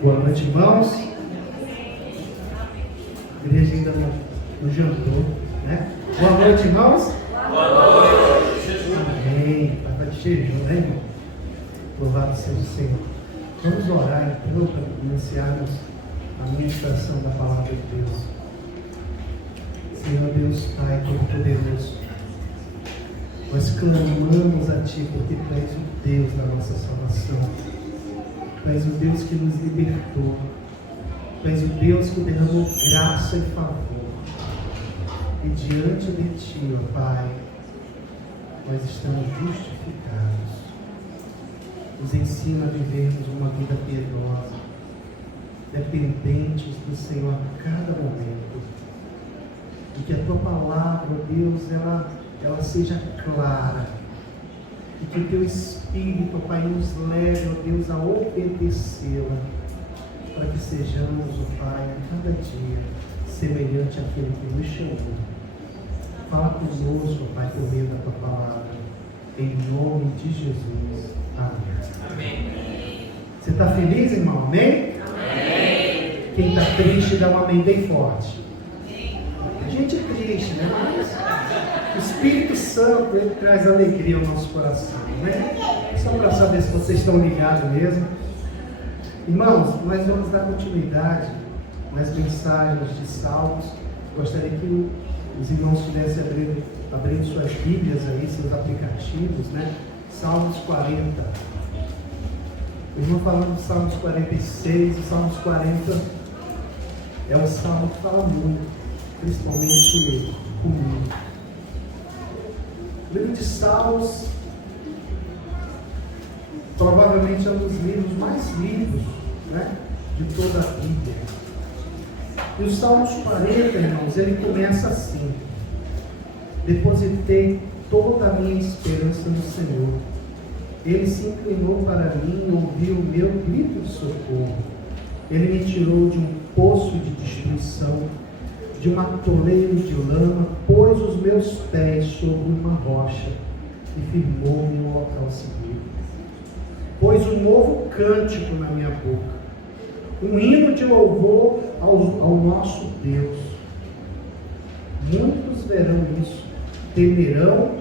Boa noite, irmãos. A igreja ainda não jantou, né? Boa noite, irmãos. Boa noite. Amém. Estava de jejum, né, irmão? Louvado seja o Senhor. Vamos orar, então, para iniciarmos a ministração da palavra de Deus. Senhor Deus, Pai Todo-Poderoso, nós clamamos a Ti, porque Tu és o Deus da nossa salvação. Tu és o Deus que nos libertou. Tu és o Deus que derramou graça e favor. E diante de Ti, ó Pai, nós estamos justificados. Nos ensina a vivermos uma vida piedosa, dependentes do Senhor a cada momento. E que a Tua palavra, ó Deus, ela seja clara. E que o Teu Espírito, ó Pai, nos leve, ó Deus, a obedecê-la. Para que sejamos, ó Pai, a cada dia semelhante àquele que nos chamou. Fala conosco, ó Pai, por meio da Tua palavra. Em nome de Jesus. Amém. Amém. Você está feliz, irmão? Amém? Amém. Quem está triste, dá um amém bem forte. A gente é triste, né? Mas o Espírito Santo, ele traz alegria ao nosso coração, né? Só para saber se vocês estão ligados mesmo. Irmãos, nós vamos dar continuidade nas mensagens de Salmos. Gostaria que os irmãos estivessem abrindo suas Bíblias aí, seus aplicativos, né? Salmos 40. O irmão falando de Salmos 46, o Salmos 40 é um salmo que fala muito, principalmente comigo. O livro de Salmos provavelmente é um dos livros mais lidos, né, de toda a Bíblia. E o Salmos 40, irmãos, ele começa assim: depositei toda a minha esperança no Senhor. Ele se inclinou para mim e ouviu o meu grito de socorro. Ele me tirou de um poço de destruição, de um atoleiro de lama, pôs os meus pés sobre uma rocha e firmou-me em um local seguro. Pôs um novo cântico na minha boca, um hino de louvor ao nosso Deus. Muitos verão isso, temerão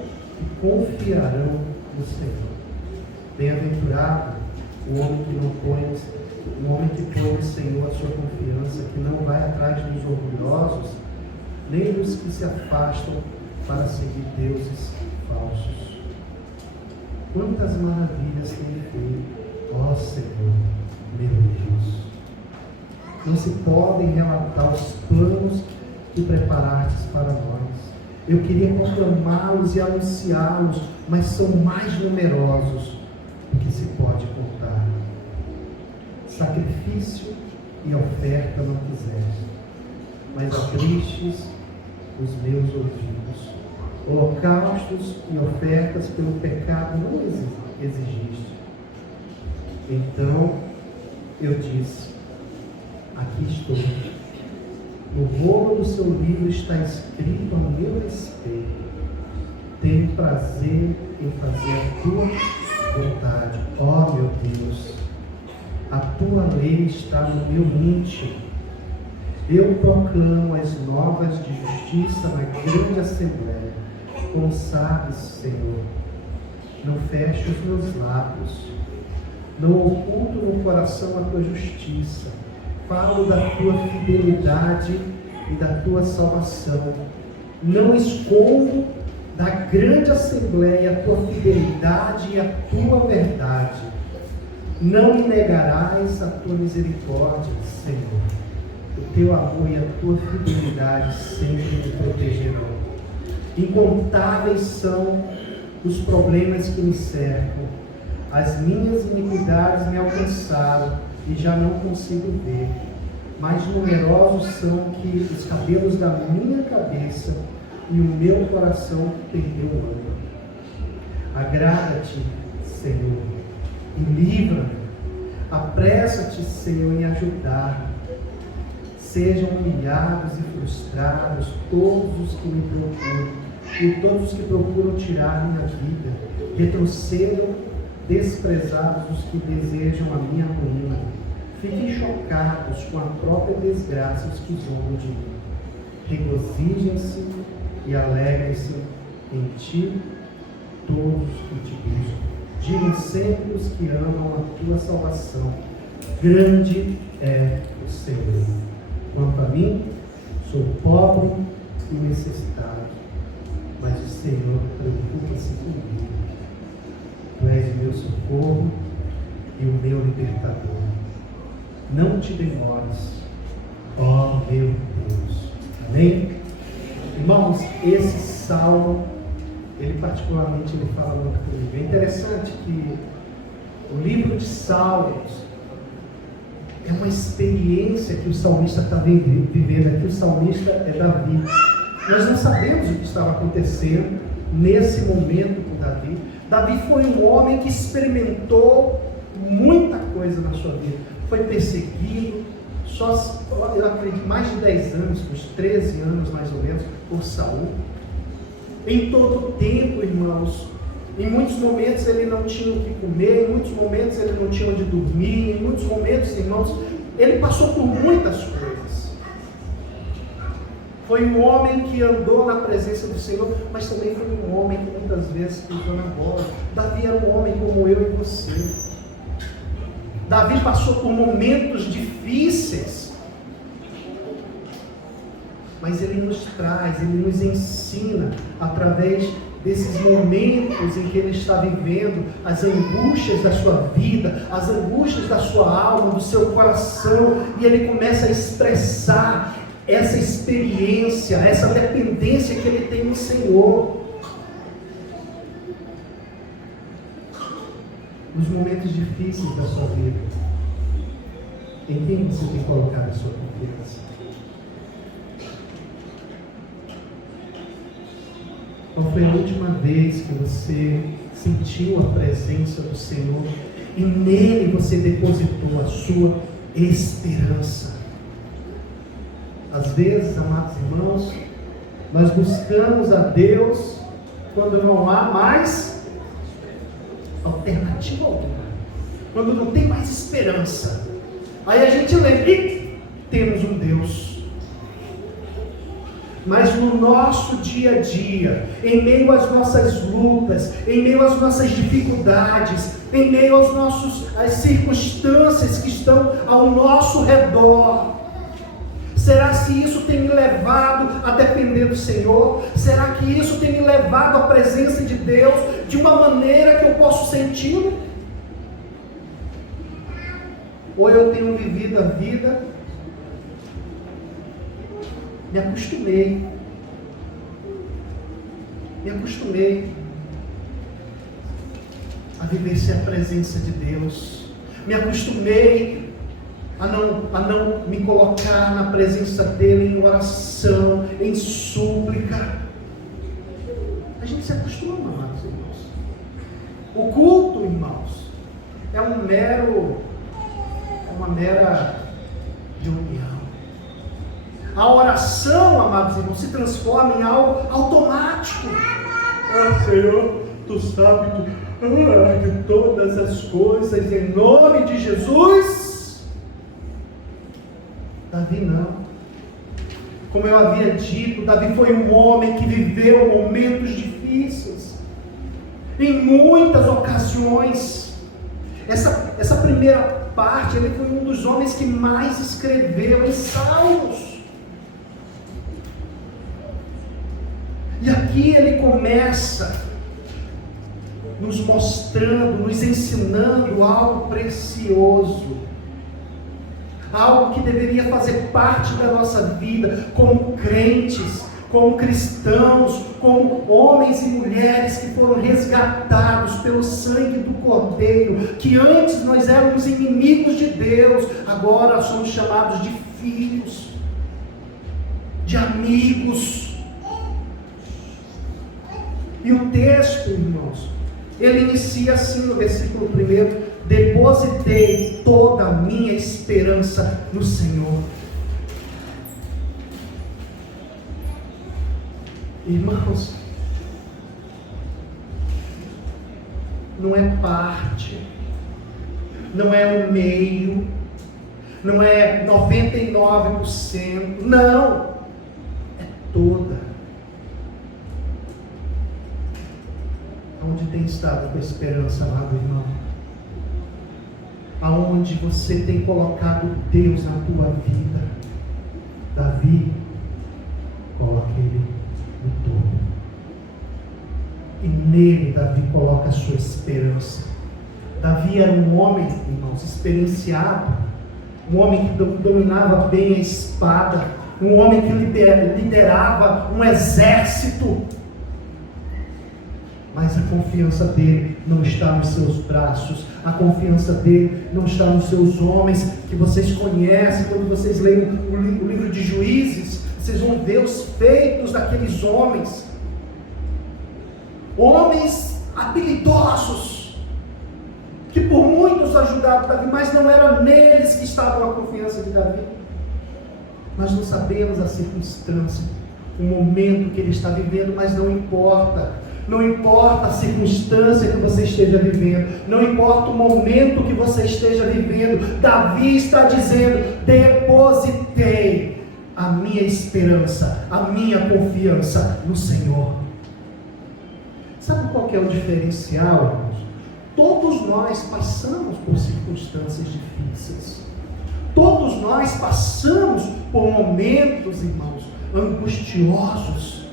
e confiarão no Senhor. Bem-aventurado o homem que põe no Senhor a sua confiança, que não vai atrás dos orgulhosos, nem dos que se afastam para seguir deuses falsos. Quantas maravilhas tem feito, ó Senhor, meu Deus! Não se podem relatar os planos que preparastes para nós. Eu queria proclamá-los e anunciá-los, mas são mais numerosos do que se pode contar. Sacrifício e oferta não quiseste, mas abristes os meus ouvidos. Holocaustos e ofertas pelo pecado não exigiste. Então eu disse: aqui estou. No rolo do seu livro está escrito a meu respeito. Tenho prazer em fazer a tua vontade, ó meu Deus. A tua lei está no meu íntimo. Eu proclamo as novas de justiça na grande assembleia. Como sabes, Senhor, não fecho os meus lábios, não oculto no coração a tua justiça. Falo da tua fidelidade e da tua salvação. Não escondo da grande assembleia a tua fidelidade e a tua verdade. Não me negarás a tua misericórdia, Senhor. O teu amor e a tua fidelidade sempre me protegerão. Incontáveis são os problemas que me cercam. As minhas iniquidades me alcançaram e já não consigo ver. Mais numerosos são que os cabelos da minha cabeça, e o meu coração perdeu o ânimo. Agrada-te, Senhor, e livra-me. Apressa-te, Senhor, em ajudar. Sejam humilhados e frustrados todos os que me procuram, e todos os que procuram tirar minha vida. Retrocedam, desprezados os que desejam a minha ruína. Fiquem chocados com a própria desgraça os que zombam de mim. Regozijem-se e alegrem-se em ti todos os que te buscam. Digam sempre os que amam a tua salvação. Grande é o Senhor. Quanto a mim, sou pobre e necessitado, mas o Senhor preocupa-se comigo. Tu és o meu socorro e o meu libertador. Não te demores, ó meu Deus. Amém? Irmãos, esse salmo, ele particularmente ele fala muito comigo. É interessante que o livro de Salmos é uma experiência que o salmista está vivendo. Aqui o salmista é Davi. Nós não sabemos o que estava acontecendo nesse momento com Davi. Davi foi um homem que experimentou muita coisa na sua vida. Foi perseguido, eu acredito, mais de 10 anos, uns 13 anos mais ou menos, por Saul. Em todo o tempo, irmãos, em muitos momentos ele não tinha o que comer, em muitos momentos ele não tinha onde dormir, em muitos momentos, irmãos, ele passou por muitas coisas. Foi um homem que andou na presença do Senhor, mas também foi um homem que muitas vezes pisou na bola. Davi era um homem como eu e você. Davi passou por momentos difíceis, mas ele nos traz, ele nos ensina, através desses momentos em que ele está vivendo, as angústias da sua vida, as angústias da sua alma, do seu coração, e ele começa a expressar essa experiência, essa dependência que ele tem no Senhor. Nos momentos difíceis da sua vida, em quem você tem colocado a sua confiança? Qual foi a última vez que você sentiu a presença do Senhor e nele você depositou a sua esperança? Às vezes, amados irmãos, nós buscamos a Deus quando não há mais alternativa alguma, quando não tem mais esperança. Aí a gente lembra, temos um Deus. Mas no nosso dia a dia, em meio às nossas lutas, em meio às nossas dificuldades, em meio às circunstâncias que estão ao nosso redor, será que isso tem me levado a depender do Senhor? Será que isso tem me levado à presença de Deus de uma maneira que eu posso senti-lo? Ou eu tenho vivido a vida, me acostumei a viver sem a presença de Deus, me acostumei a não me colocar na presença dele em oração, em súplica. A gente se acostuma, amados irmãos. O culto, irmãos, é uma mera reunião. A oração, amados irmãos, se transforma em algo automático. Senhor, tu sabes de todas as coisas, em nome de Jesus. Davi não. Como eu havia dito, Davi foi um homem que viveu momentos difíceis, em muitas ocasiões. Essa primeira parte, ele foi um dos homens que mais escreveu em Salmos. E aqui ele começa nos mostrando, nos ensinando algo precioso, algo que deveria fazer parte da nossa vida como crentes, como cristãos, como homens e mulheres que foram resgatados pelo sangue do Cordeiro, que antes nós éramos inimigos de Deus, agora somos chamados de filhos, de amigos. E o texto, irmãos, ele inicia assim no versículo 1: depositei toda a minha esperança no Senhor. Irmãos, não é parte, não é o meio, não é 99%, não, é toda. Onde tem estado a tua esperança, amado irmão? Aonde você tem colocado Deus na tua vida? Davi, coloca Ele no todo. E nele Davi coloca a sua esperança. Davi era um homem, irmãos, experienciado, um homem que dominava bem a espada, um homem que liderava um exército. Mas a confiança dele não está nos seus braços, a confiança dele não está nos seus homens, que vocês conhecem. Quando vocês leem o livro de Juízes, vocês vão ver os feitos daqueles homens, homens habilidosos, que por muitos ajudaram Davi, mas não era neles que estava a confiança de Davi. Nós não sabemos a circunstância, o momento que ele está vivendo, mas não importa. Não importa a circunstância que você esteja vivendo, não importa o momento que você esteja vivendo, Davi está dizendo: depositei a minha esperança, a minha confiança no Senhor. Sabe qual que é o diferencial, irmãos? Todos nós passamos por circunstâncias difíceis, todos nós passamos por momentos, irmãos, angustiosos,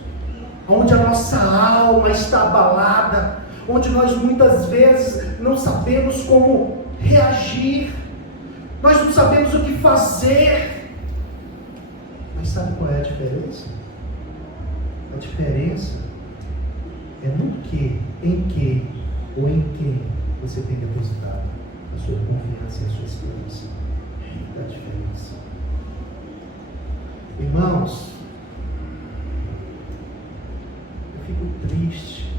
onde a nossa alma está abalada, onde nós muitas vezes não sabemos como reagir, nós não sabemos o que fazer. Mas sabe qual é a diferença? A diferença é no que, em que ou em quem você tem depositado a sua confiança e a sua esperança. É a diferença. Irmãos, fico triste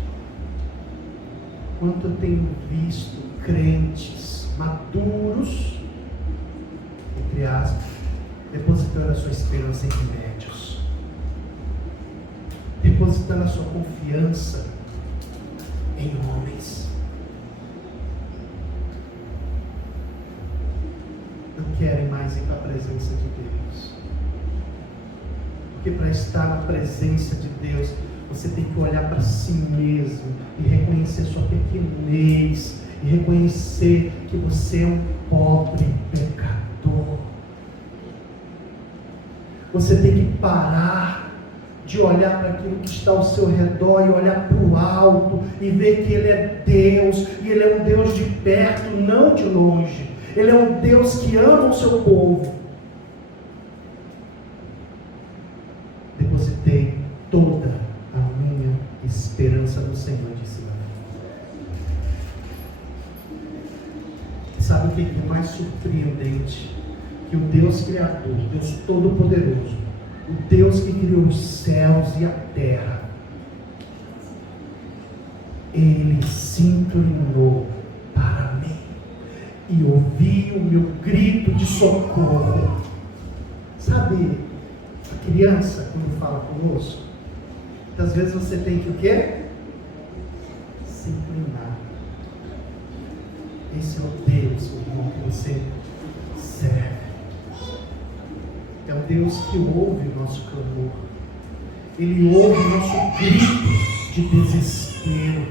quanto eu tenho visto crentes maduros, entre aspas, depositando a sua esperança em remédios, depositando a sua confiança em homens. Não querem mais ir para a presença de Deus, porque para estar na presença de Deus você tem que olhar para si mesmo e reconhecer sua pequenez, e reconhecer que você é um pobre pecador. Você tem que parar de olhar para aquilo que está ao seu redor e olhar para o alto e ver que Ele é Deus, e Ele é um Deus de perto, não de longe. Ele é um Deus que ama o seu povo. Depositei toda a minha esperança no Senhor, disse Davi. Sabe o que é mais surpreendente? Que o Deus Criador, Deus Todo-Poderoso, o Deus que criou os céus e a terra, Ele se inclinou para mim e ouviu o meu grito de socorro. Sabe, a criança, quando fala conosco, muitas vezes você tem que o quê? Se inclinar. Esse é o Deus, irmão, que você serve. É o Deus que ouve o nosso clamor. Ele ouve o nosso grito de desespero.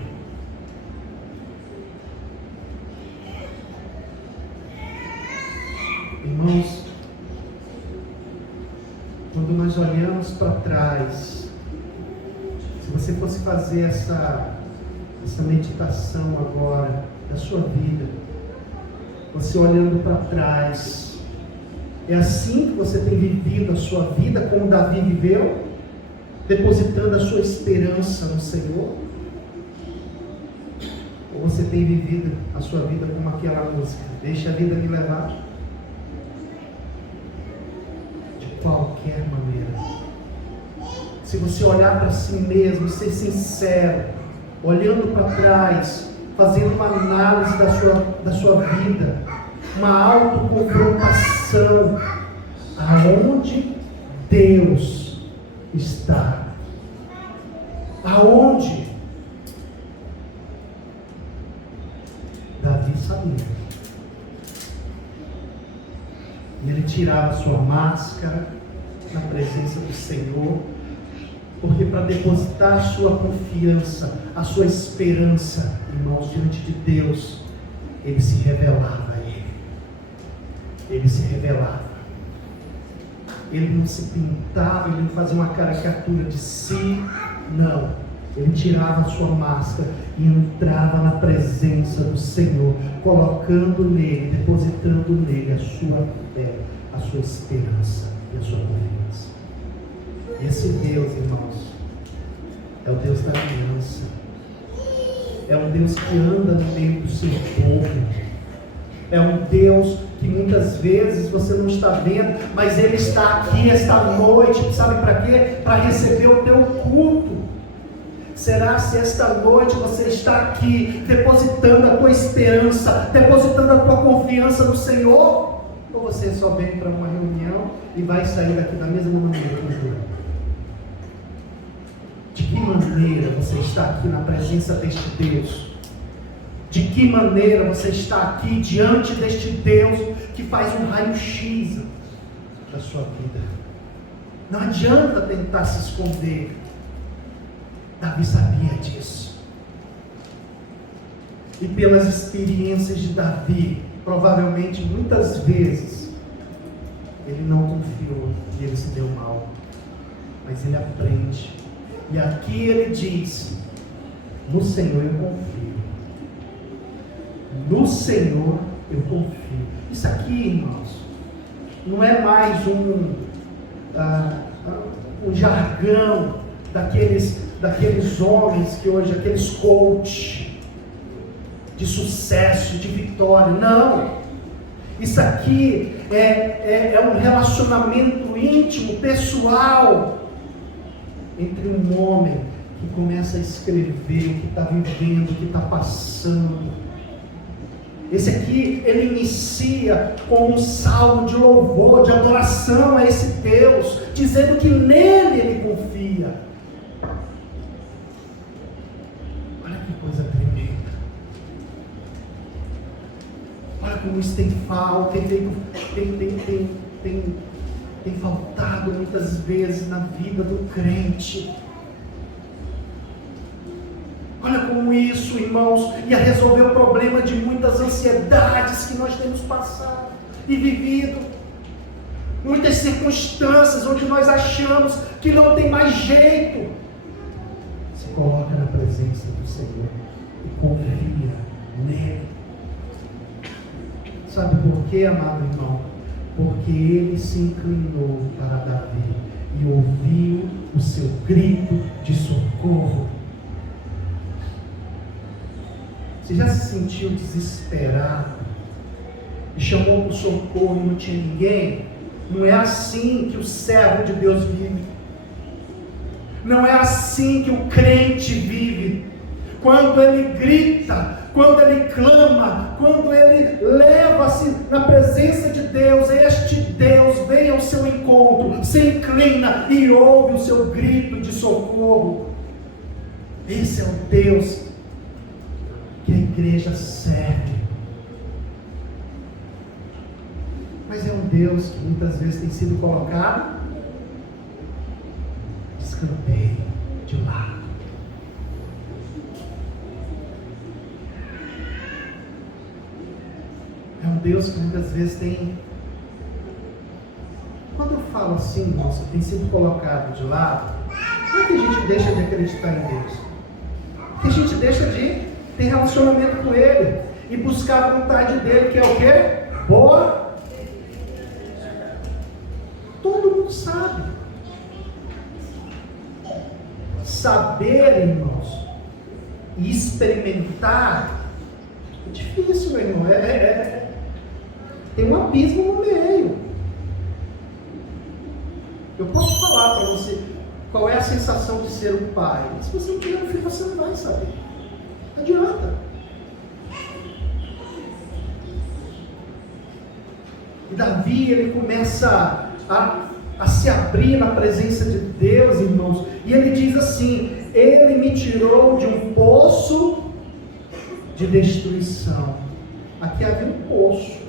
Irmãos, quando nós olhamos para trás, se você fosse fazer essa meditação agora da sua vida, você olhando para trás, é assim que você tem vivido a sua vida como Davi viveu, depositando a sua esperança no Senhor? Ou você tem vivido a sua vida como aquela música, deixa a vida me levar? De qualquer maneira. Se você olhar para si mesmo, ser sincero, olhando para trás, fazendo uma análise da sua vida, uma autoconfrontação, aonde Deus está? Aonde? Davi sabia. E tirava a sua máscara na presença do Senhor, porque para depositar a sua confiança, a sua esperança, irmãos, diante de Deus, ele se revelava a ele. Ele se revelava. Ele não se pintava, ele não fazia uma caricatura de si, não. Ele tirava a sua máscara e entrava na presença do Senhor, colocando nele, depositando nele a sua fé, a sua esperança e a sua confiança. E esse Deus, irmãos, é o Deus da aliança. É um Deus que anda no meio do seu povo. É um Deus que muitas vezes você não está vendo, mas Ele está aqui esta noite, sabe para quê? Para receber o teu culto. Será se esta noite você está aqui, depositando a tua esperança, depositando a tua confiança no Senhor? Ou você só vem para uma reunião e vai sair daqui da mesma maneira que entrou? De que maneira você está aqui na presença deste Deus? De que maneira você está aqui diante deste Deus que faz um raio-x da sua vida? Não adianta tentar se esconder. Davi sabia disso. E pelas experiências de Davi, provavelmente muitas vezes, ele não confiou e ele se deu mal. Mas ele aprende. E aqui ele diz: no Senhor eu confio. No Senhor eu confio. Isso aqui, irmãos, não é mais um jargão daqueles homens que hoje, aqueles coach de sucesso, de vitória. Não. Isso aqui é um relacionamento íntimo, pessoal, entre um homem que começa a escrever o que está vivendo, o que está passando. Esse aqui, ele inicia com um salmo de louvor, de adoração a esse Deus, dizendo que nele ele confia. Olha que coisa tremenda. Olha como isso tem faltado muitas vezes na vida do crente. Olha como isso, irmãos, ia resolver o problema de muitas ansiedades que nós temos passado e vivido. Muitas circunstâncias onde nós achamos que não tem mais jeito. Se coloca na presença do Senhor e confia nele. Sabe por quê, amado irmão? Porque ele se inclinou para Davi e ouviu o seu grito de socorro. Você já se sentiu desesperado e chamou por socorro e não tinha ninguém? Não é assim que o servo de Deus vive. Não é assim que o crente vive. Quando ele grita, quando ele clama, quando ele leva-se na presença de Deus, este Deus vem ao seu encontro, se inclina e ouve o seu grito de socorro. Esse é o Deus que a igreja serve. Mas é um Deus que muitas vezes tem sido colocado de escanteio, de lado. É um Deus que muitas vezes tem... Quando eu falo assim, irmãos, que tem sido colocado de lado, não é que a gente deixa de acreditar em Deus, que a gente deixa de ter relacionamento com Ele e buscar a vontade dEle, que é o quê? Boa. Todo mundo sabe. Saber, irmãos, e experimentar é difícil, meu irmão. Tem um abismo no meio. Eu posso falar para você qual é a sensação de ser um pai. Se você não tiver um filho, você não vai saber. Não adianta. E Davi, ele começa a se abrir na presença de Deus, irmãos, e ele diz assim: ele me tirou de um poço de destruição. Aqui havia um poço.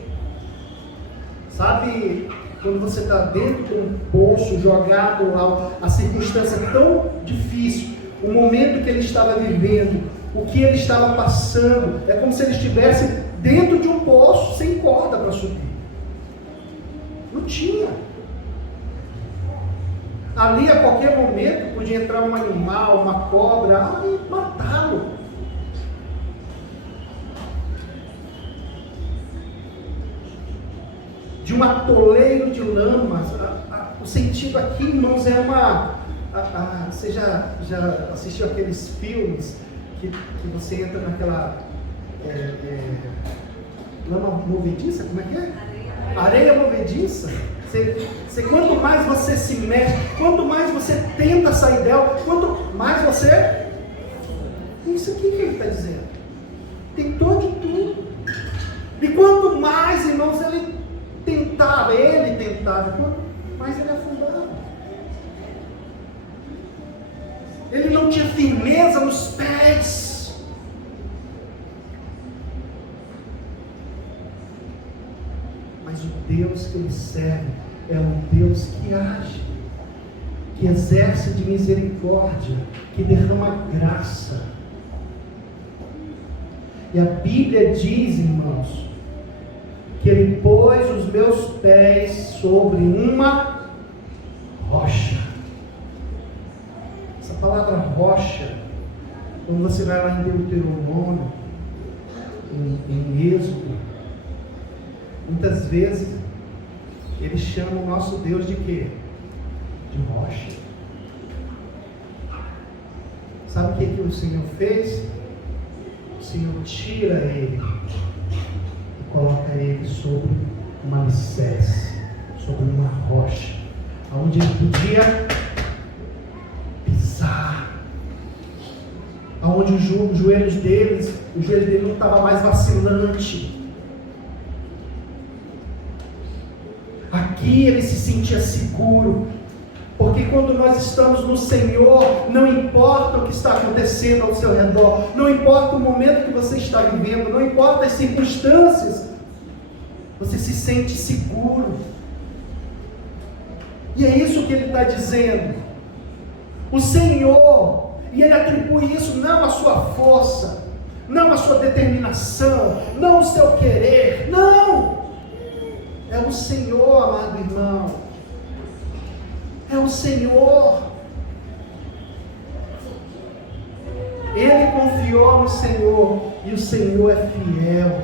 Sabe quando você está dentro de um poço, jogado lá, a circunstância tão difícil, o momento que ele estava vivendo, o que ele estava passando, é como se ele estivesse dentro de um poço sem corda para subir. Não tinha. Ali a qualquer momento podia entrar um animal, uma cobra, e matá-lo. De um atoleiro de lama. O sentido aqui, irmãos, é uma... você já assistiu aqueles filmes que você entra naquela lama movediça? Como é que é? Areia movediça. Quanto mais você se mexe, quanto mais você tenta sair dela, quanto mais você... Isso aqui que ele está dizendo. Tentou de tudo. E quanto mais, irmãos, ele tentava, quanto mais ele afundava. Ele não tinha firmeza nos pés. Mas o Deus que ele serve é um Deus que age, que exerce de misericórdia, que derrama graça. E a Bíblia diz, irmãos, que ele pôs os meus pés sobre uma rocha. Essa palavra rocha, quando você vai lá em Deuteronômio, em Êxodo, muitas vezes ele chama o nosso Deus de quê? De rocha. Sabe o que o Senhor fez? O Senhor tira ele e coloca ele sobre uma alicerce, sobre uma rocha, onde ele podia pisar, onde os joelhos dele não estava mais vacilante. Aqui ele se sentia seguro, porque quando nós estamos no Senhor, não importa o que está acontecendo ao seu redor, não importa o momento que você está vivendo, não importa as circunstâncias, você se sente seguro. E é isso que ele está dizendo. O Senhor, e ele atribui isso não à sua força, não à sua determinação, não ao seu querer, não! É o Senhor, amado irmão. É o Senhor. Ele confiou no Senhor e o Senhor é fiel.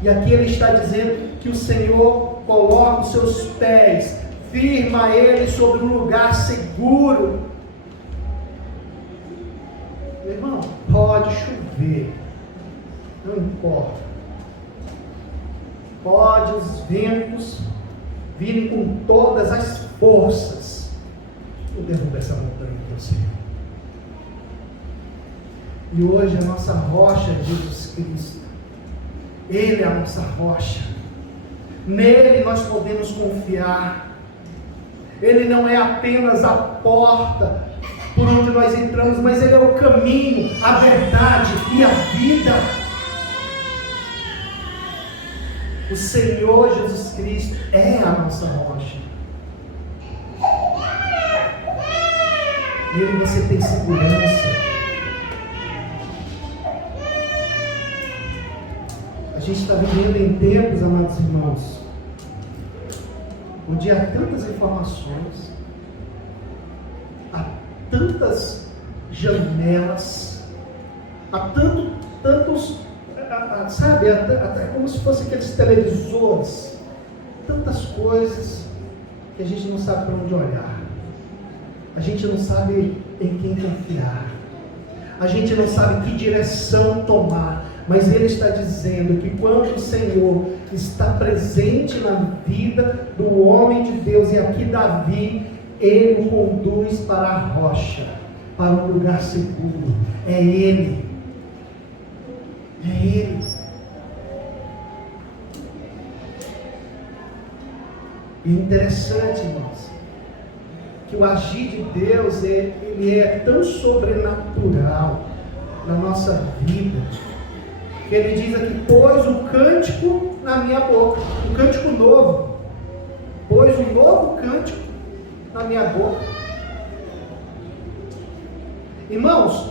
E aqui ele está dizendo que o Senhor coloca os seus pés, firma ele sobre um lugar seguro. Meu irmão, pode chover, não importa. Pode os ventos virem com todas as forças. Eu derrubo essa montanha para você. E hoje a nossa rocha é Jesus Cristo. Ele é a nossa rocha. Nele nós podemos confiar. Ele não é apenas a porta por onde nós entramos, mas Ele é o caminho, a verdade e a vida. O Senhor Jesus Cristo é a nossa rocha. Nele você tem segurança. A gente está vivendo em tempos, amados irmãos, onde há tantas informações, há tantas janelas, há tantos, sabe, até como se fossem aqueles televisores, tantas coisas que a gente não sabe para onde olhar, a gente não sabe em quem confiar, a gente não sabe que direção tomar, mas Ele está dizendo que quando o Senhor está presente na vida do homem de Deus, e aqui Davi, Ele o conduz para a rocha, para um lugar seguro. É Ele. É Ele. E interessante, irmãos, que o agir de Deus, ele é tão sobrenatural na nossa vida, que Ele diz aqui: pôs o cântico na minha boca, um cântico novo. pôs um novo cântico na minha boca. Irmãos,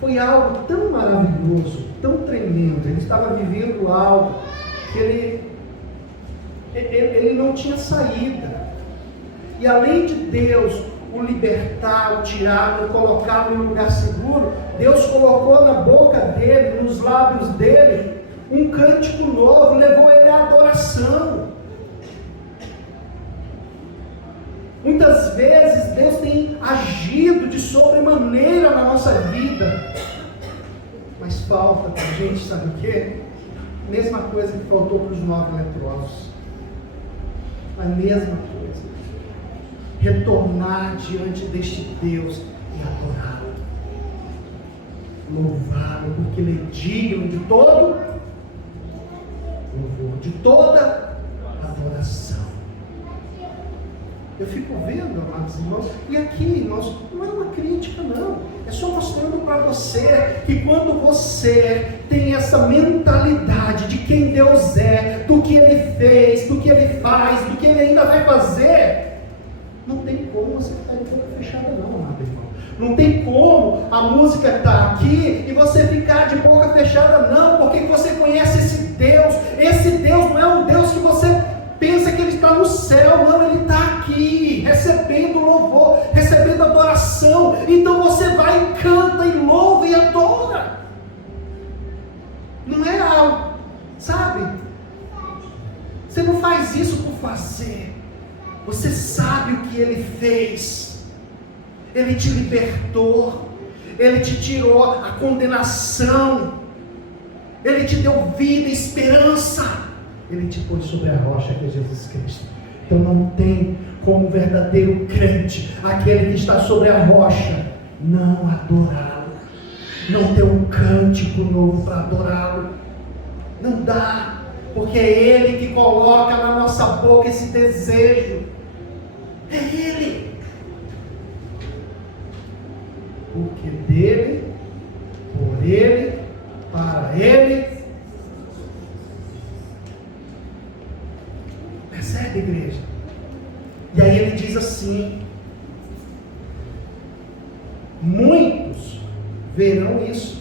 foi algo tão maravilhoso, tão tremendo. Ele estava vivendo algo que ele não tinha saída. E além de Deus o libertar, o tirar, o colocar em um lugar seguro, Deus colocou na boca dele, nos lábios dele, um cântico novo, levou ele à adoração. Muitas vezes Deus tem agido de sobremaneira na nossa vida, mas falta para a gente, sabe o quê? Mesma coisa que faltou para os 9 leprosos. A mesma coisa. Retornar diante deste Deus e adorá-lo, louvá-lo, porque Ele é digno de todo louvor, de toda adoração. Eu fico vendo, amados irmãos, e aqui, irmãos, não é uma crítica, não. É só mostrando para você que quando você tem essa mentalidade de quem Deus é, do que Ele fez, do que Ele faz, do que Ele ainda vai fazer, não tem como você ficar de boca fechada, não, amado irmão. Não tem como a música estar aqui e você ficar de boca fechada, não, porque você conhece esse Deus. Esse Deus não é um Deus que você pensa que Ele está no céu, não, Ele está aqui, recebendo louvor, recebendo adoração. Então você vai e canta, e louva e adora. Não é algo, sabe? Você não faz isso por fazer. Você sabe o que Ele fez. Ele te libertou. Ele te tirou a condenação. Ele te deu vida e esperança. Ele te pôs sobre a rocha que é Jesus Cristo. Então não tem como verdadeiro crente, aquele que está sobre a rocha, não adorá-lo, não ter um cântico novo para adorá-lo. Não dá, porque é Ele que coloca na nossa boca esse desejo. É Ele. Porque dele, por Ele, para Ele. Percebe, igreja? E aí ele diz assim: muitos verão isso,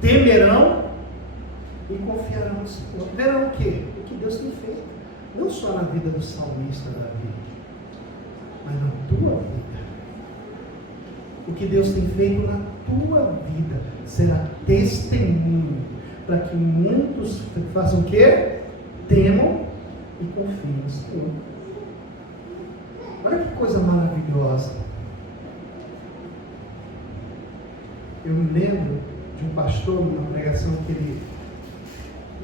temerão e confiarão no Senhor. Verão o quê? O que Deus tem feito, não só na vida do salmista Davi, mas na tua vida. O que Deus tem feito na tua vida será testemunho para que muitos façam o quê? Temam e confiem no Senhor. Olha que coisa maravilhosa. Eu me lembro de um pastor, numa pregação que ele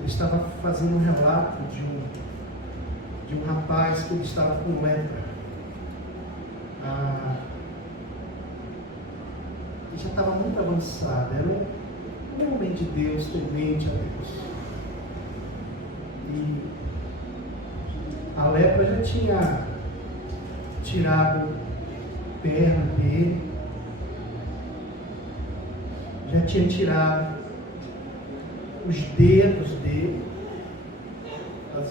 estava fazendo um relato de um rapaz que ele estava com lepra. E já estava muito avançado. Era um homem de Deus, temente a Deus. E a lepra já tinha tirado a perna dele, já tinha tirado os dedos dele,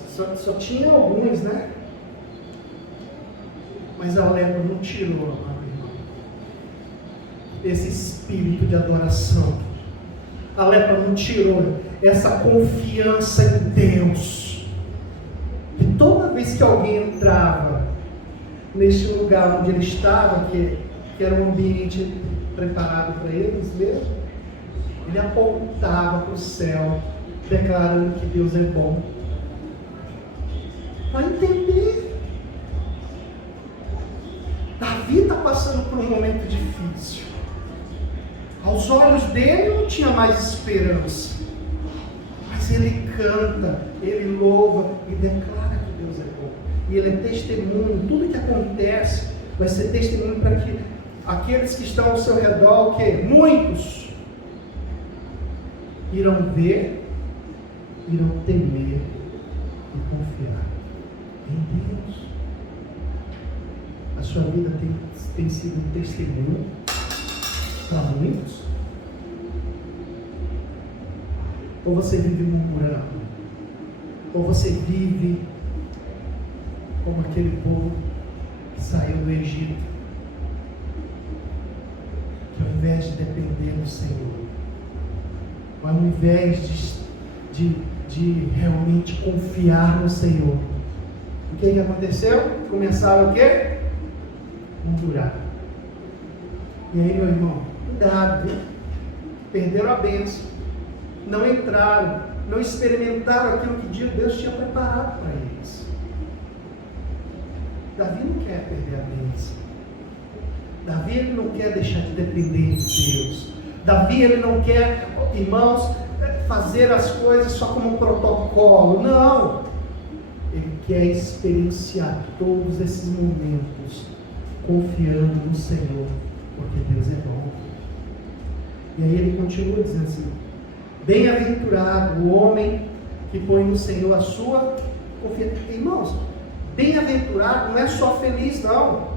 só tinha alguns, né? Mas a lepra não tirou, amado irmão, esse espírito de adoração. A lepra não tirou essa confiança em Deus, que toda vez que alguém entrava neste lugar onde ele estava, que era um ambiente preparado para eles mesmo, ele apontava para o céu, declarando que Deus é bom. Vai entender. Davi está passando por um momento difícil. Aos olhos dele não tinha mais esperança, mas ele canta, ele louva e declara que Deus é bom. E ele é testemunho. Tudo que acontece vai ser testemunho para que aqueles que estão ao seu redor, o quê? Muitos irão ver, irão temer e confiar em Deus. A sua vida tem sido um testemunho para muitos? Ou você vive murmurando? Ou você vive como aquele povo que saiu do Egito, que ao invés de depender do Senhor, ao invés de realmente confiar no Senhor, o que aconteceu? Começaram o quê? Murmurar. E aí, meu irmão, cuidado, viu? Perderam a bênção, não entraram, não experimentaram aquilo que Deus tinha preparado para eles. Davi não quer perder a bênção. Davi ele não quer deixar de depender de Deus. Davi ele não quer, irmãos, fazer as coisas só como um protocolo. Não. Ele quer experienciar todos esses momentos confiando no Senhor, porque Deus é bom. E aí ele continua dizendo assim: bem-aventurado o homem que põe no Senhor a sua confiança. Irmãos, bem-aventurado não é só feliz, não.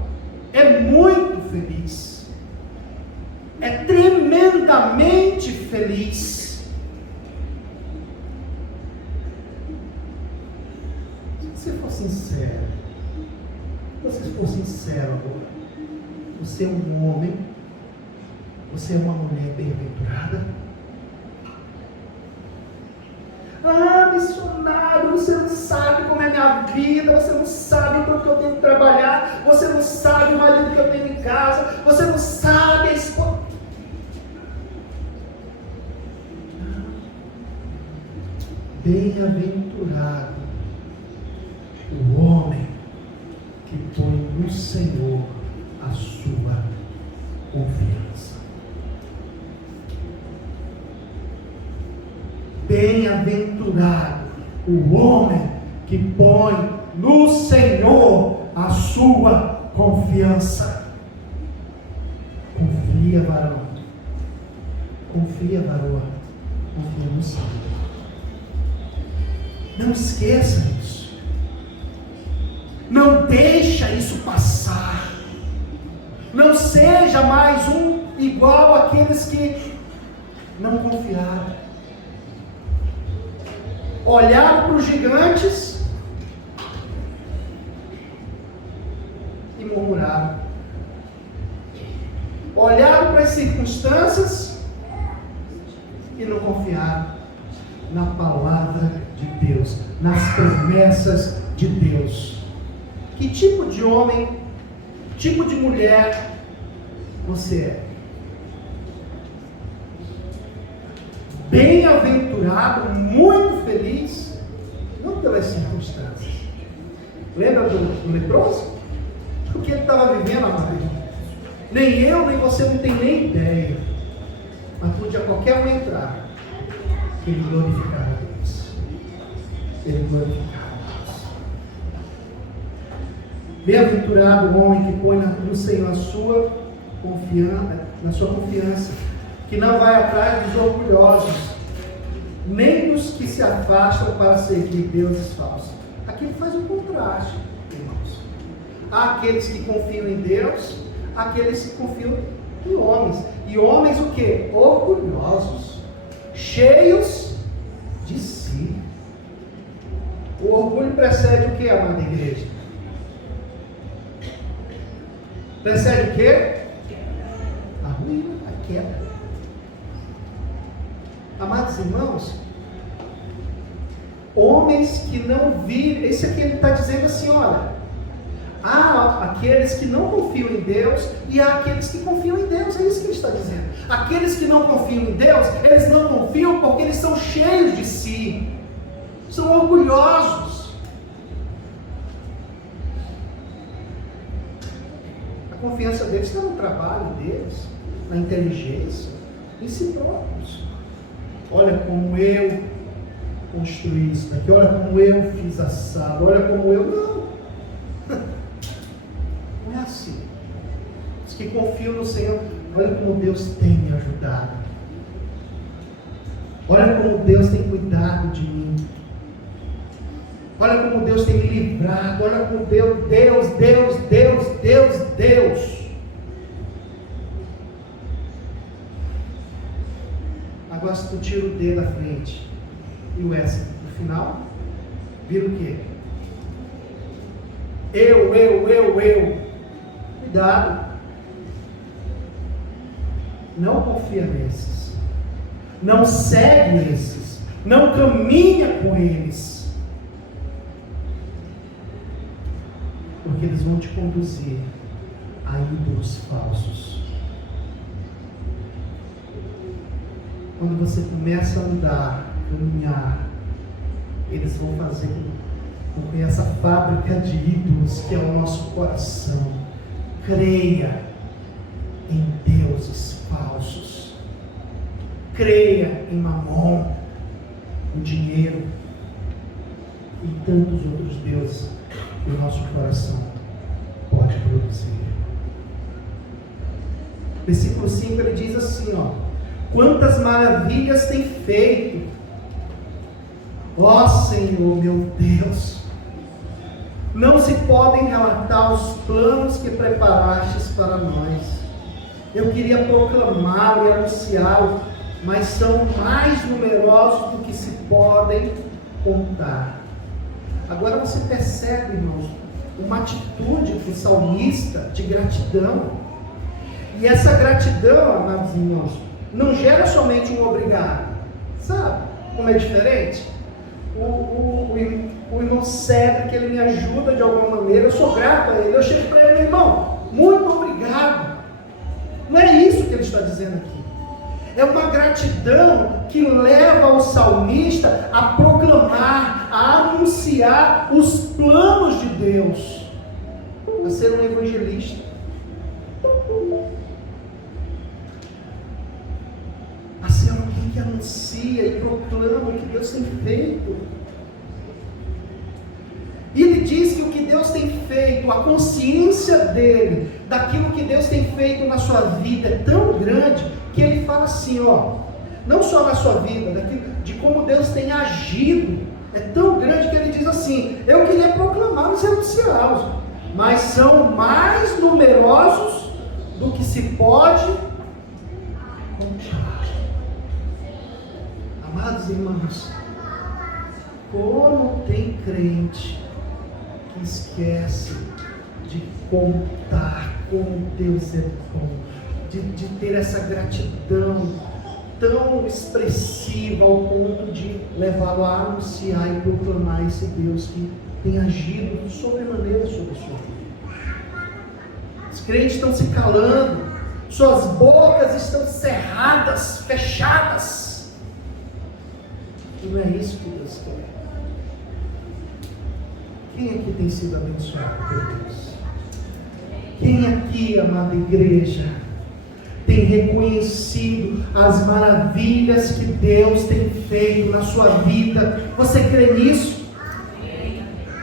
É muito feliz. É tremendamente feliz. Se você for sincero, agora, você é um homem, você é uma mulher bem-aventurada? Ah, missionário, você não sabe como é a minha vida, você não sabe quanto que eu tenho que trabalhar, você não sabe o marido que eu tenho em casa, você não sabe a esposa. Bem-aventurado o homem que põe no Senhor a sua confiança. Bem-aventurado o homem que põe no Senhor a sua confiança. Confia, varão. Confia, varoa. Confia no Senhor. Não esqueça isso. Não deixa isso passar. Não seja mais um igual àqueles que não confiaram. Olharam para os gigantes e murmuraram. Olharam para as circunstâncias e não confiaram na palavra de Deus, nas promessas de Deus. Que tipo de homem, tipo de mulher você é? Bem-aventurado, muito feliz, não pelas circunstâncias. Lembra do leproso? O que ele estava vivendo, amado? Nem eu, nem você não tem nem ideia. Mas podia qualquer um entrar, que ele glorificava a Deus. Ele glorificava a Deus. Bem-aventurado o homem que põe no Senhor a sua confiança, na sua confiança, que não vai atrás dos orgulhosos, nem dos que se afastam para seguir deuses falsos. Aqui ele faz um contraste, irmãos. Há aqueles que confiam em Deus, aqueles que confiam em homens. E homens o quê? Orgulhosos, cheios de si. O orgulho precede o quê, amada igreja? Precede o quê? A ruína, a queda. Amados irmãos, homens que não viram, esse aqui ele está dizendo assim, olha, há aqueles que não confiam em Deus e há aqueles que confiam em Deus, é isso que ele está dizendo. Aqueles que não confiam em Deus, eles não confiam porque eles são cheios de si, são orgulhosos. A confiança deles está no trabalho deles, na inteligência, em si próprios. Olha como eu construí isso daqui, olha como eu fiz assado, olha como eu... Não. Não é assim. Os que confiam no Senhor, olha como Deus tem me ajudado. Olha como Deus tem cuidado de mim. Olha como Deus tem me livrado. Olha como Deus. Agora se tu tira o D da frente e o S no final, vira o quê? Eu. Cuidado. Não confia nesses. Não segue esses. Não caminha com eles. Porque eles vão te conduzir a ídolos falsos. Quando você começa a andar, caminhar, eles vão fazer com que essa fábrica de ídolos que é o nosso coração creia em deuses falsos, creia em Mamon, o dinheiro e tantos outros deuses que o nosso coração pode produzir. Versículo 5 ele diz assim, quantas maravilhas tem feito, ó Senhor meu Deus, não se podem relatar os planos que preparastes para nós. Eu queria proclamá-lo e anunciá-lo, mas são mais numerosos do que se podem contar. Agora você percebe, irmãos, uma atitude do salmista de gratidão. E essa gratidão, amados irmãos, não gera somente um obrigado. Sabe como é diferente? O irmão Cedric, que ele me ajuda de alguma maneira, eu sou grato a ele. Eu chego para ele, irmão, muito obrigado. Não é isso que ele está dizendo aqui. É uma gratidão que leva o salmista a proclamar, a anunciar os planos de Deus, a ser um evangelista, a ser alguém que anuncia e proclama o que Deus tem feito. E ele diz que o que Deus tem feito, a consciência dele, daquilo que Deus tem feito na sua vida é tão grande, que ele fala assim, não só na sua vida, de como Deus tem agido, é tão grande que ele diz assim, eu queria proclamá-los e anunciá-los, mas são mais numerosos do que se pode contar. Amados irmãos, como tem crente que esquece de contar como Deus é bom, de ter essa gratidão tão expressiva ao ponto de levá-lo a anunciar e proclamar esse Deus que tem agido sobremaneira sobre a sua vida. Os crentes estão se calando, suas bocas estão cerradas, fechadas. E não é isso que Deus quer. Quem aqui tem sido abençoado por Deus? Quem aqui, amada igreja, tem reconhecido as maravilhas que Deus tem feito na sua vida? Você crê nisso?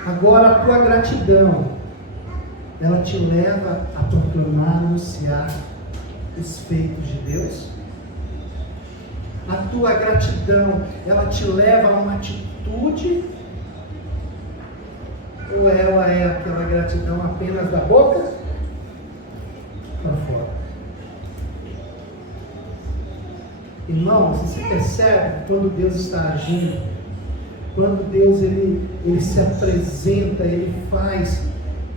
Agora a tua gratidão, ela te leva a proclamar, anunciar os feitos de Deus? A tua gratidão, ela te leva a uma atitude? Ou ela é aquela gratidão apenas da boca para fora? Irmão, você percebe quando Deus está agindo, quando Deus ele se apresenta, ele faz,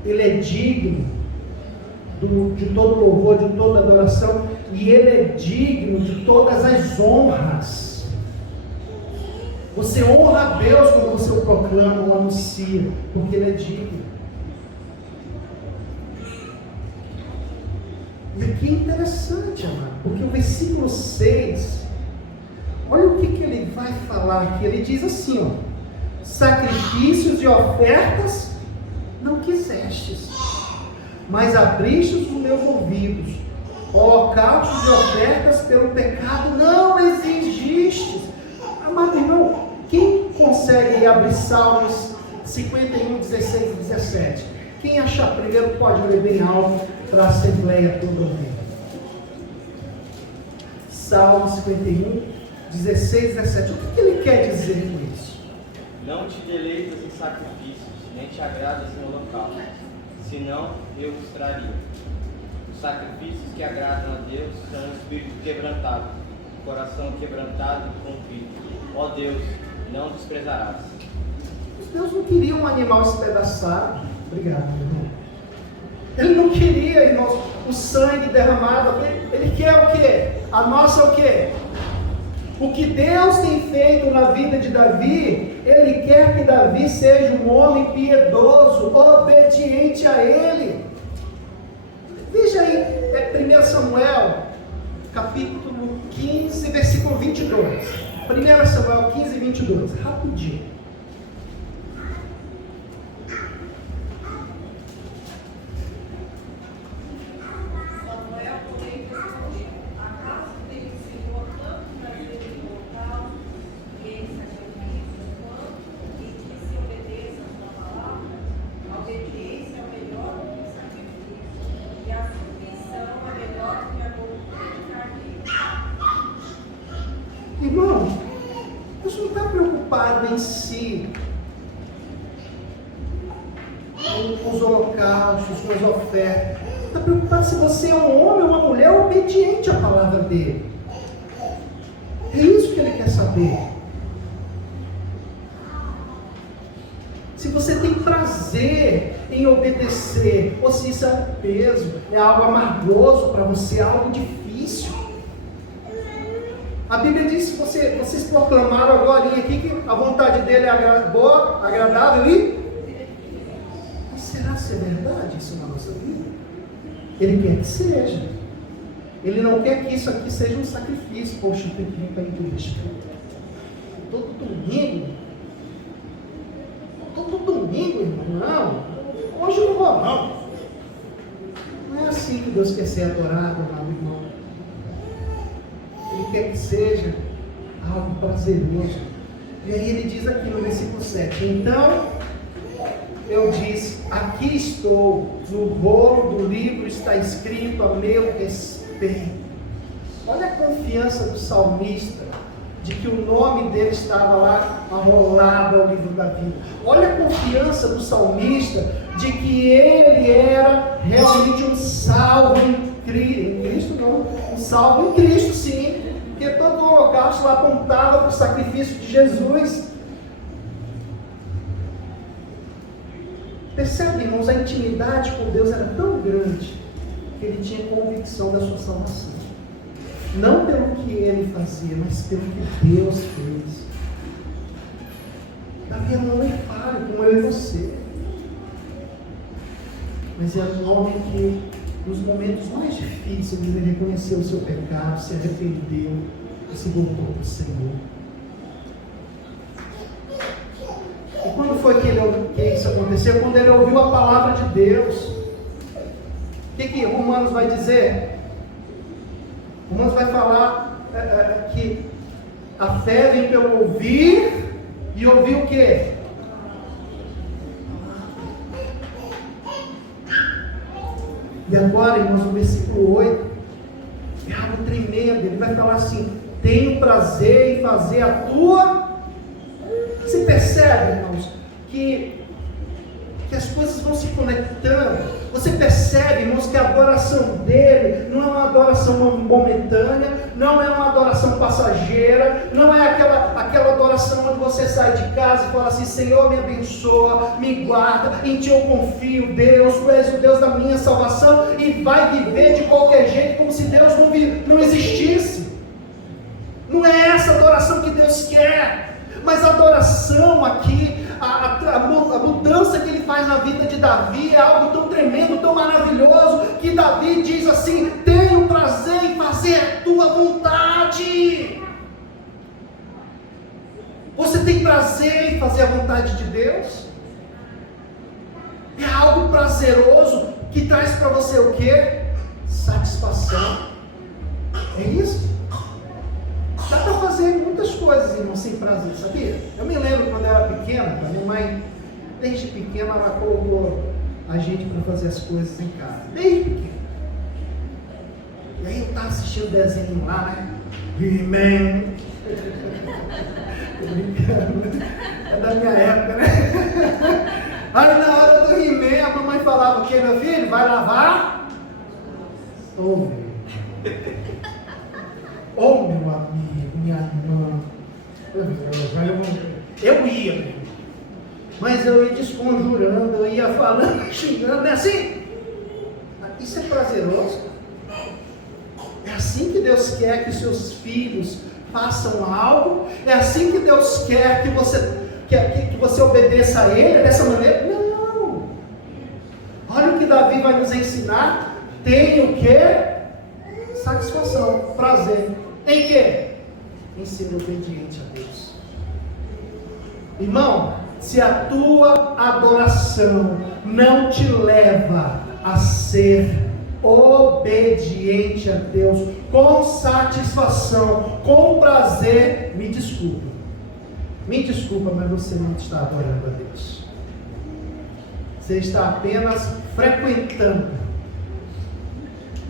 ele é digno de todo louvor, de toda adoração, e ele é digno de todas as honras. Você honra a Deus quando você o proclama ou anuncia, porque ele é digno. E aqui é interessante, amado, porque o versículo 6, olha o que ele vai falar aqui. Ele diz assim, sacrifícios e ofertas não quisestes, mas abristes os meus ouvidos, holocaustos e ofertas pelo pecado não exigistes. Amado irmão, quem consegue abrir Salmos 51, 16 e 17? Quem achar primeiro pode ler bem alto para a assembleia toda ouvir. Salmos 51, 16 e 17. O que ele quer dizer com isso? Não te deleitas em sacrifícios, nem te agradas em holocausto, senão eu os traria. Os sacrifícios que agradam a Deus são o espírito quebrantado, o coração quebrantado e contrito. Ó Deus, não desprezarás. Os Deus não queriam um animal espedaçado. Obrigado, meu irmão. Ele não queria, irmãos, o sangue derramado. Ele quer o quê? A nossa o quê? O que Deus tem feito na vida de Davi, Ele quer que Davi seja um homem piedoso, obediente a Ele. Veja aí, 1 Samuel, capítulo 15, versículo 22. 1 Samuel 15, 22. Rapidinho. Irmão, Deus não está preocupado em si, com os holocaustos, com as ofertas. Está preocupado se você é um homem ou uma mulher obediente à palavra dele. É isso que ele quer saber. Se você tem prazer em obedecer, ou se isso é um peso, é algo amargoso para você, algo difícil. A Bíblia diz que vocês proclamaram agora aqui que a vontade dele é boa, agradável e... Mas será que é verdade isso na nossa vida? Ele quer que seja. Ele não quer que isso aqui seja um sacrifício. Poxa, eu tenho que vir para a igreja. Todo domingo, irmão. Não. Hoje eu não vou, não. Não é assim que Deus quer ser adorado, amado irmão. Ele quer que seja algo prazeroso. E aí ele diz aqui no versículo 7: Então eu disse, aqui estou, no rolo do livro está escrito a meu respeito. Olha a confiança do salmista, de que o nome dele estava lá arrolado ao livro da vida. Olha a confiança do salmista, de que ele era realmente um salvo em Cristo, não, um salvo em Cristo, sim, porque todo o holocausto lá apontava para o sacrifício de Jesus. Percebe, irmãos, a intimidade com Deus era tão grande que ele tinha convicção da sua salvação. Não pelo que ele fazia, mas pelo que Deus fez. Davi era um homem falho, como eu e você. Mas era um homem que, nos momentos mais difíceis, ele reconheceu o seu pecado, se arrependeu e se voltou para o Senhor. E quando foi que isso aconteceu? Quando ele ouviu a palavra de Deus. O que Romanos vai dizer? Romanos vai falar que a fé vem pelo ouvir, e ouvir o quê? E agora, irmãos, no versículo 8, é algo tremendo. Ele vai falar assim: tenho prazer em fazer a tua. Você percebe, irmãos, que as coisas vão se conectando. Você percebe, irmãos, que a adoração dele não é uma adoração momentânea, não é uma adoração passageira, não é aquela adoração onde você sai de casa e fala assim: Senhor, me abençoa, me guarda, em ti eu confio, Deus, tu és o Deus da minha salvação, e vai viver de qualquer jeito, como se Deus não existisse. Não é essa adoração que Deus quer. Mas a adoração aqui, a mudança que ele faz na vida de Davi é algo tão tremendo, tão maravilhoso, que Davi diz assim: tenho prazer em fazer a tua vontade. Você tem prazer em fazer a vontade de Deus? É algo prazeroso que traz para você o quê? Satisfação. É isso? Dá para fazer muitas coisas, irmão, sem prazer, sabia? Eu me lembro quando eu era pequena, a minha mãe, desde pequena, ela colocou a gente para fazer as coisas em casa, desde pequena. E aí eu estava assistindo o desenho lá, né? He-Man. Tô brincando, é da minha época, né? Aí na hora do He-Man, a mamãe falava: o que, meu filho? Vai lavar? Ouve. Oh, meu amigo, minha irmã, eu ia, Mas eu ia desconjurando, eu ia falando, xingando, é assim? Isso é prazeroso? É assim que Deus quer que os seus filhos façam algo? É assim que Deus quer que você obedeça a Ele dessa maneira? Não! Olha o que Davi vai nos ensinar. Tem o que? Satisfação, prazer. Em quê? Em ser obediente a Deus. Irmão, se a tua adoração não te leva a ser obediente a Deus, com satisfação, com prazer, me desculpa, mas você não está adorando a Deus. Você está apenas frequentando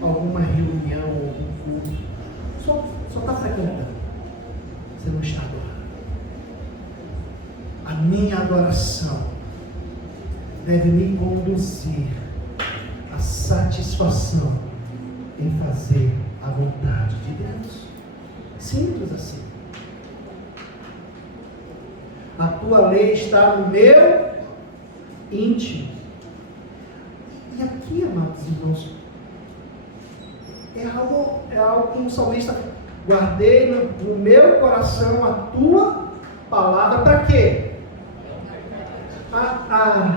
alguma reunião, algum culto, só está frequentando, você não está adorando. A minha adoração deve me conduzir à satisfação em fazer a vontade de Deus. Simples assim. A tua lei está no meu íntimo. E aqui, amados irmãos, é algo como o salmista: guardei no meu coração a tua palavra. Para quê? A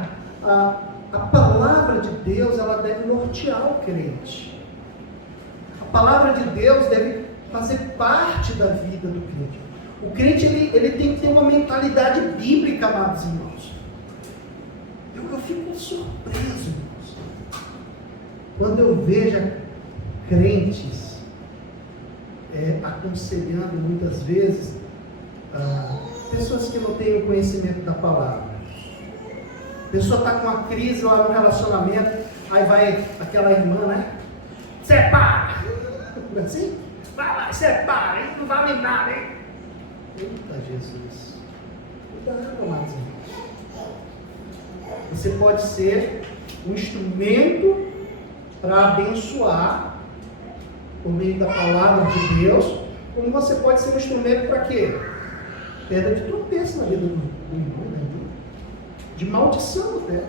palavra de Deus, ela deve nortear o crente. A palavra de Deus deve fazer parte da vida do crente. O crente, ele tem que ter uma mentalidade bíblica, amados irmãos. Eu fico surpreso, irmãos, quando eu vejo crentes aconselhando muitas vezes pessoas que não têm o conhecimento da palavra. A pessoa está com uma crise lá no relacionamento, aí vai aquela irmã, né? Separa! Assim? Vai lá, separa, hein? Não vale nada, hein? Eita Jesus! Cuidado, amados irmãos. Você pode ser um instrumento para abençoar por meio da palavra de Deus, como você pode ser um instrumento para quê? Pedra de tropeço na vida do irmão, né? De maldição até.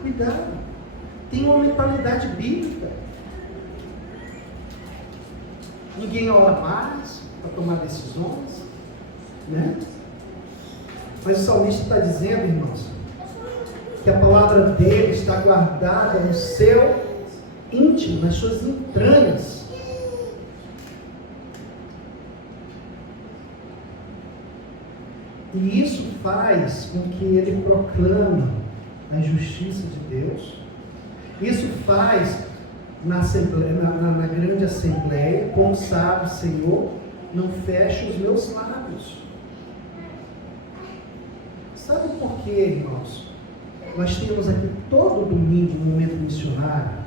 Cuidado. Tem uma mentalidade bíblica. Ninguém ora mais para tomar decisões, né? Mas o salmista está dizendo, irmãos, que a palavra dele está guardada no seu íntimo, nas suas entranhas. E isso faz com que ele proclame a justiça de Deus. Isso faz na grande assembleia, como sabe, Senhor, não feche os meus lábios. Sabe por quê, irmãos? Nós temos aqui todo domingo um momento missionário,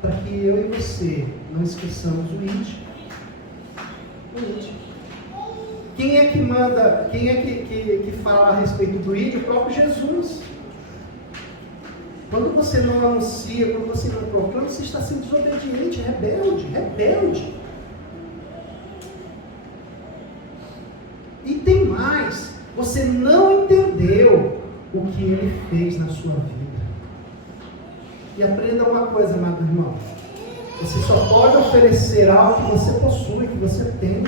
para que eu e você não esqueçamos o íntimo. O íntimo. Quem é que manda, quem é que fala a respeito do íntimo? O próprio Jesus. Quando você não anuncia, quando você não proclama, você está sendo desobediente, rebelde. E tem mais, você não entendeu o que ele fez na sua vida. E aprenda uma coisa, amado irmão. Você só pode oferecer algo que você possui, que você tem.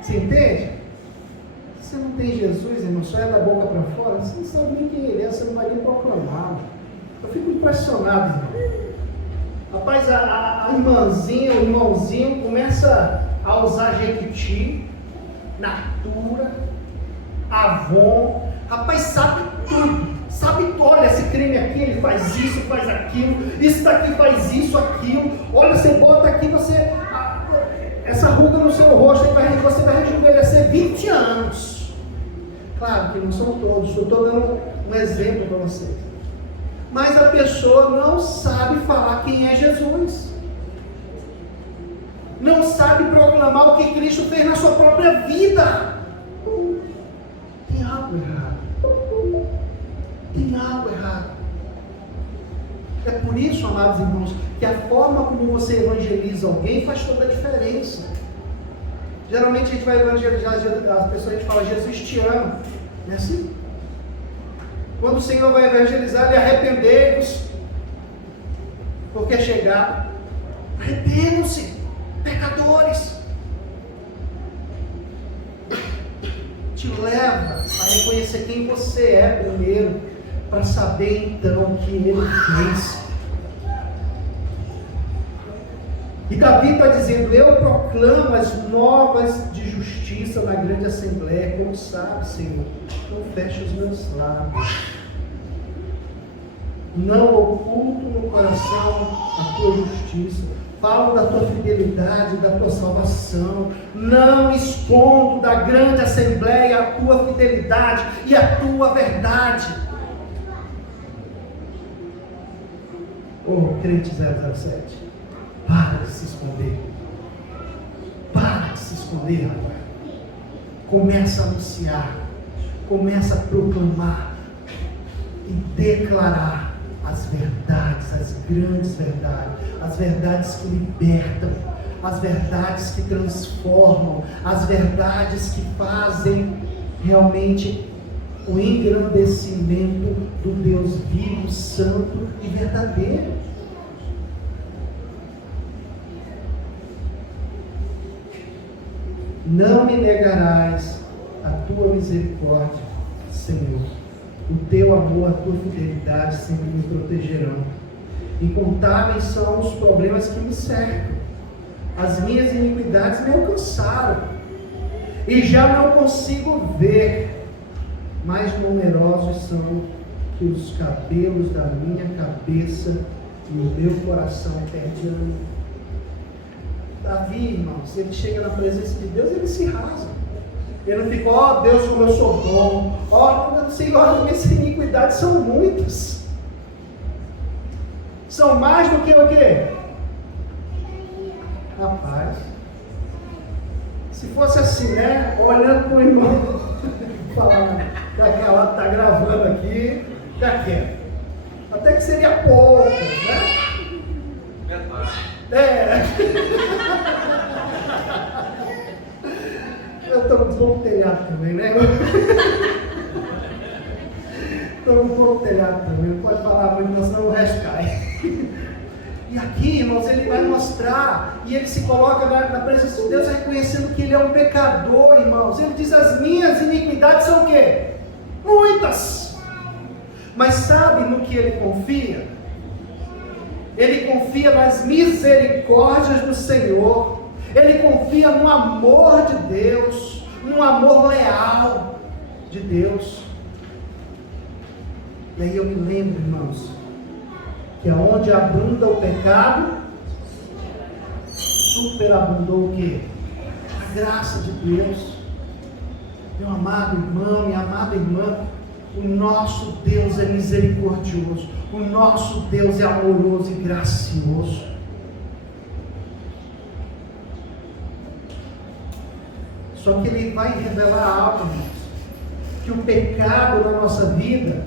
Você entende? Se você não tem Jesus, irmão, só é da boca para fora, você não sabe nem quem ele é, você não vai nem proclamar. Eu fico impressionado, irmão. Rapaz, a irmãzinha, o irmãozinho começa a usar Jequiti, Natura, Avon. Rapaz, sabe tudo. Sabe tudo. Olha, esse creme aqui, ele faz isso, faz aquilo. Isso daqui faz isso, aquilo. Olha, você bota aqui, essa ruga no seu rosto, você vai rejuvenescer 20 anos. Claro que não são todos, estou dando um exemplo para vocês. Mas a pessoa não sabe falar quem é Jesus. Não sabe proclamar o que Cristo fez na sua própria vida. Tem algo errado. Tem algo errado. É por isso, amados irmãos, que a forma como você evangeliza alguém faz toda a diferença. Geralmente a gente vai evangelizar as pessoas, a gente fala, Jesus te ama. Não é assim? Quando o Senhor vai evangelizar, ele arrependei-vos, porque é chegado. Arrependam-se, pecadores. Te leva a reconhecer quem você é primeiro, para saber então o que ele fez. E Davi está dizendo, eu proclamo as novas de justiça na grande assembleia, como sabe, Senhor, não feche os meus lábios. Não oculto no coração a tua justiça. Falo da tua fidelidade, da tua salvação. Não escondo da grande assembleia a tua fidelidade e a tua verdade. Oh, crente 007, para de se esconder. Para de se esconder, rapaz. Começa a anunciar. Começa a proclamar e declarar as verdades, as grandes verdades, as verdades que libertam, as verdades que transformam, as verdades que fazem realmente o engrandecimento do Deus vivo, santo e verdadeiro. Não me negarás a tua misericórdia, Senhor. O teu amor, a tua fidelidade sempre me protegerão. Incontáveis são os problemas que me cercam. As minhas iniquidades me alcançaram. E já não consigo ver. Mais numerosos são que os cabelos da minha cabeça e o meu coração perde ânimo. Davi, irmãos, ele chega na presença de Deus, ele se rasga. Ele não fica, ó Deus, como eu sou bom. Ó Senhor, as minhas iniquidades são muitas. São mais do que o quê? Rapaz, se fosse assim, né? Olhando para o irmão, falando, para aquela que está gravando aqui, fica quieto. Até que seria pouco, né? É. Eu estou com um pouco telhado também, né? Estou com um pouco telhado também, não pode falar muito, senão o resto cai. E aqui, irmãos, ele vai mostrar, e ele se coloca na presença de Deus, reconhecendo que ele é um pecador, irmãos. Ele diz, as minhas iniquidades são o quê? Muitas. Mas sabe no que ele confia? Ele confia nas misericórdias do Senhor. Ele confia no amor de Deus, no amor leal de Deus. E aí eu me lembro, irmãos, que aonde abunda o pecado, superabundou o quê? A graça de Deus. Meu amado irmão, minha amada irmã, o nosso Deus é misericordioso, o nosso Deus é amoroso e gracioso. Só que ele vai revelar algo, irmãos, que o pecado na nossa vida,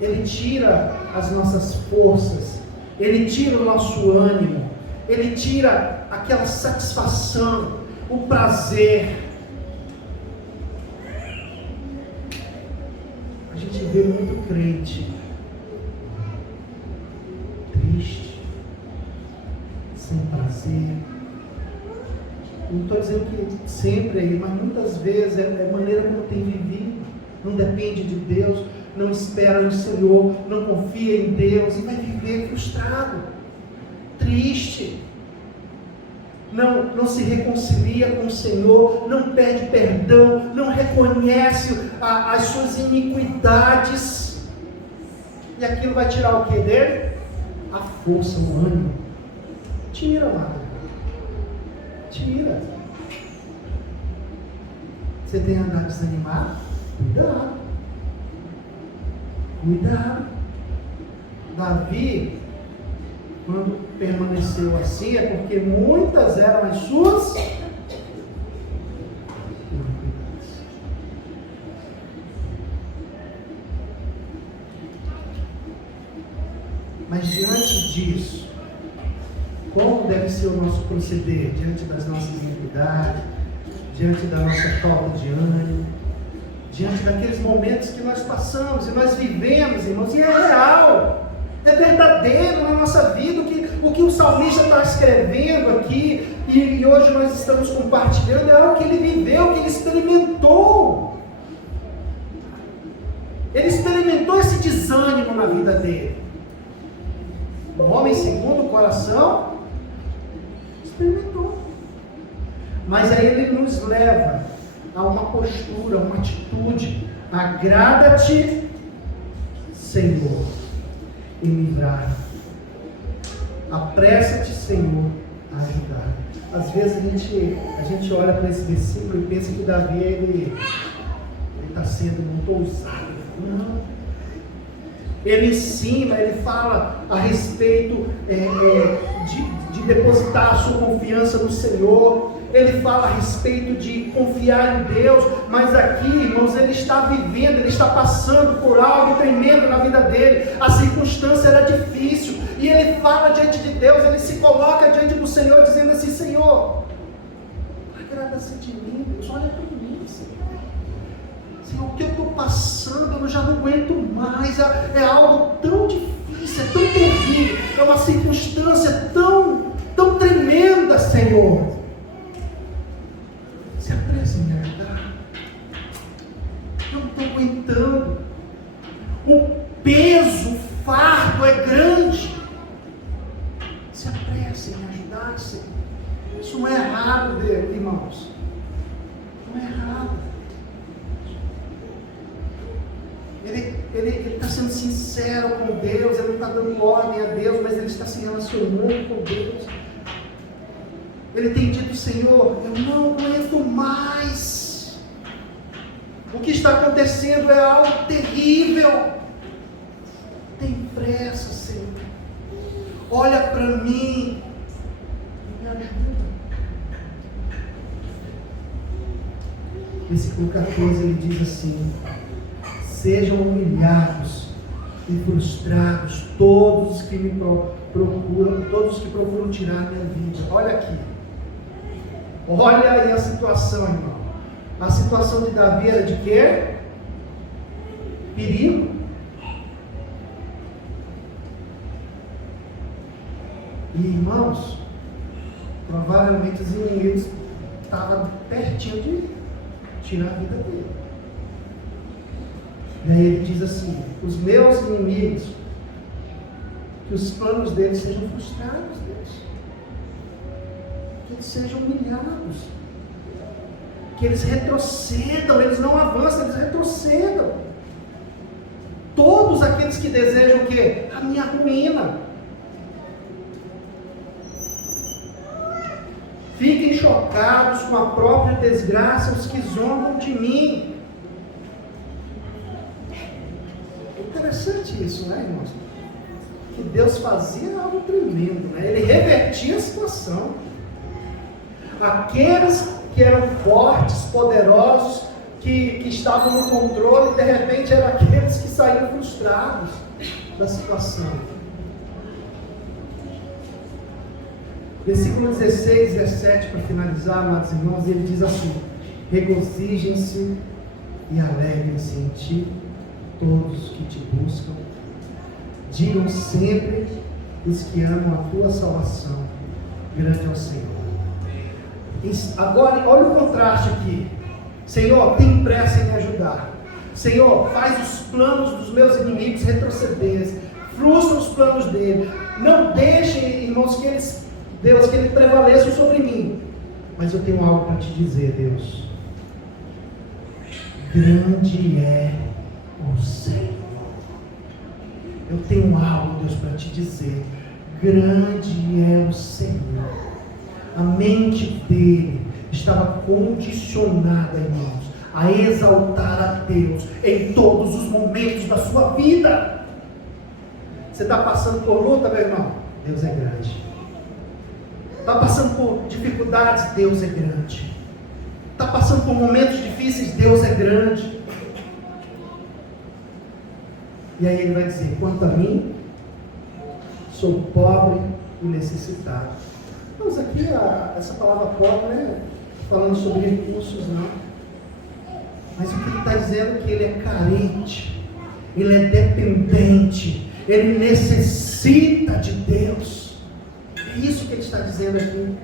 ele tira as nossas forças, ele tira o nosso ânimo, ele tira aquela satisfação, o prazer. A gente vê muito crente triste, sem prazer. Não estou dizendo que sempre aí, mas muitas vezes é a maneira como tem vivido. Não depende de Deus, não espera no Senhor, não confia em Deus e vai viver frustrado, triste. Não se reconcilia com o Senhor, não pede perdão, não reconhece as suas iniquidades. E aquilo vai tirar o que dele? A força, o ânimo. Tira, amado. Tira. Você tem andado desanimado? Cuidado. Cuidado. Davi, quando permaneceu assim, é porque muitas eram as suas iniquidades. Mas diante disso, Como deve ser o nosso proceder diante das nossas iniquidades, diante da nossa falta de ânimo, diante daqueles momentos que nós passamos e nós vivemos, irmãos, e é real, é verdadeiro na nossa vida o que o salmista está escrevendo aqui, e hoje nós estamos compartilhando, é algo que ele viveu, que ele experimentou. Ele experimentou esse desânimo na vida dele. O homem segundo o coração experimentou. Mas aí ele nos leva a uma postura, uma atitude. Agrada-te, Senhor, em livrar. Apressa-te, Senhor, a ajudar. Às vezes a gente olha para esse versículo e pensa que Davi ele está sendo muito ousado. Não. Ele ensina, ele fala a respeito de depositar a sua confiança no Senhor. Ele fala a respeito de confiar em Deus, mas aqui, irmãos, ele está vivendo, ele está passando por algo tremendo na vida dele. A circunstância era difícil, e ele fala diante de Deus, ele se coloca diante do Senhor, dizendo assim: Senhor, agrada-se de mim, Deus, olha para mim, Senhor, o que eu estou passando, eu já não aguento mais, é algo tão difícil, é tão terrível, é uma circunstância tão tremenda, Senhor. Se apresse em me ajudar. Eu não estou aguentando. O peso, o fardo é grande. Se apresse em me ajudar, Senhor. Isso não é errado, Deus, irmãos. Não é errado. Ele está sendo sincero com Deus, ele não está dando ordem a Deus, mas ele está se relacionando com Deus. Ele tem dito: Senhor, eu não aguento mais. O que está acontecendo é algo terrível. Tem pressa, Senhor. Olha para mim. Me ajuda. Versículo 14, ele diz assim: sejam humilhados e frustrados todos que me procuram, todos que procuram tirar minha vida. Olha aqui. Olha aí a situação, irmão. A situação de Davi era de quê? Perigo. E, irmãos, provavelmente os inimigos estavam pertinho de tirar a vida dele. E aí ele diz assim: os meus inimigos, que os planos deles sejam frustrados, Deus. Que eles sejam humilhados, que eles retrocedam, eles não avançam, eles retrocedam. Todos aqueles que desejam o quê? A minha ruína. Fiquem chocados com a própria desgraça os que zombam de mim. Interessante isso, né, irmãos? Que Deus fazia algo tremendo, né? Ele revertia a situação. Aqueles que eram fortes, poderosos, que estavam no controle, de repente eram aqueles que saíram frustrados da situação. Versículo 16 e 17, para finalizar, amados irmãos, ele diz assim: regozijem-se e alegrem-se em ti todos que te buscam. Digam sempre os que amam a tua salvação, grande é o Senhor. Agora, olha o contraste aqui. Senhor, tem pressa em me ajudar. Senhor, faz os planos dos meus inimigos retrocederem. Frustra os planos dele. Não deixe, irmãos, que eles prevaleçam sobre mim. Mas eu tenho algo para te dizer, Deus. Grande é o Senhor. Eu tenho algo, Deus, para te dizer. Grande é o Senhor. A mente dele estava condicionada, irmãos, a exaltar a Deus em todos os momentos da sua vida. Você está passando por luta, meu irmão? Deus é grande. Está passando por dificuldades? Deus é grande. Está passando por momentos difíceis? Deus é grande. E aí ele vai dizer: quanto a mim, sou pobre e necessitado. Mas aqui essa palavra pobre não é falando sobre recursos, não. Mas o que ele está dizendo é que ele é carente, ele é dependente, ele necessita de Deus. É isso que ele está dizendo aqui.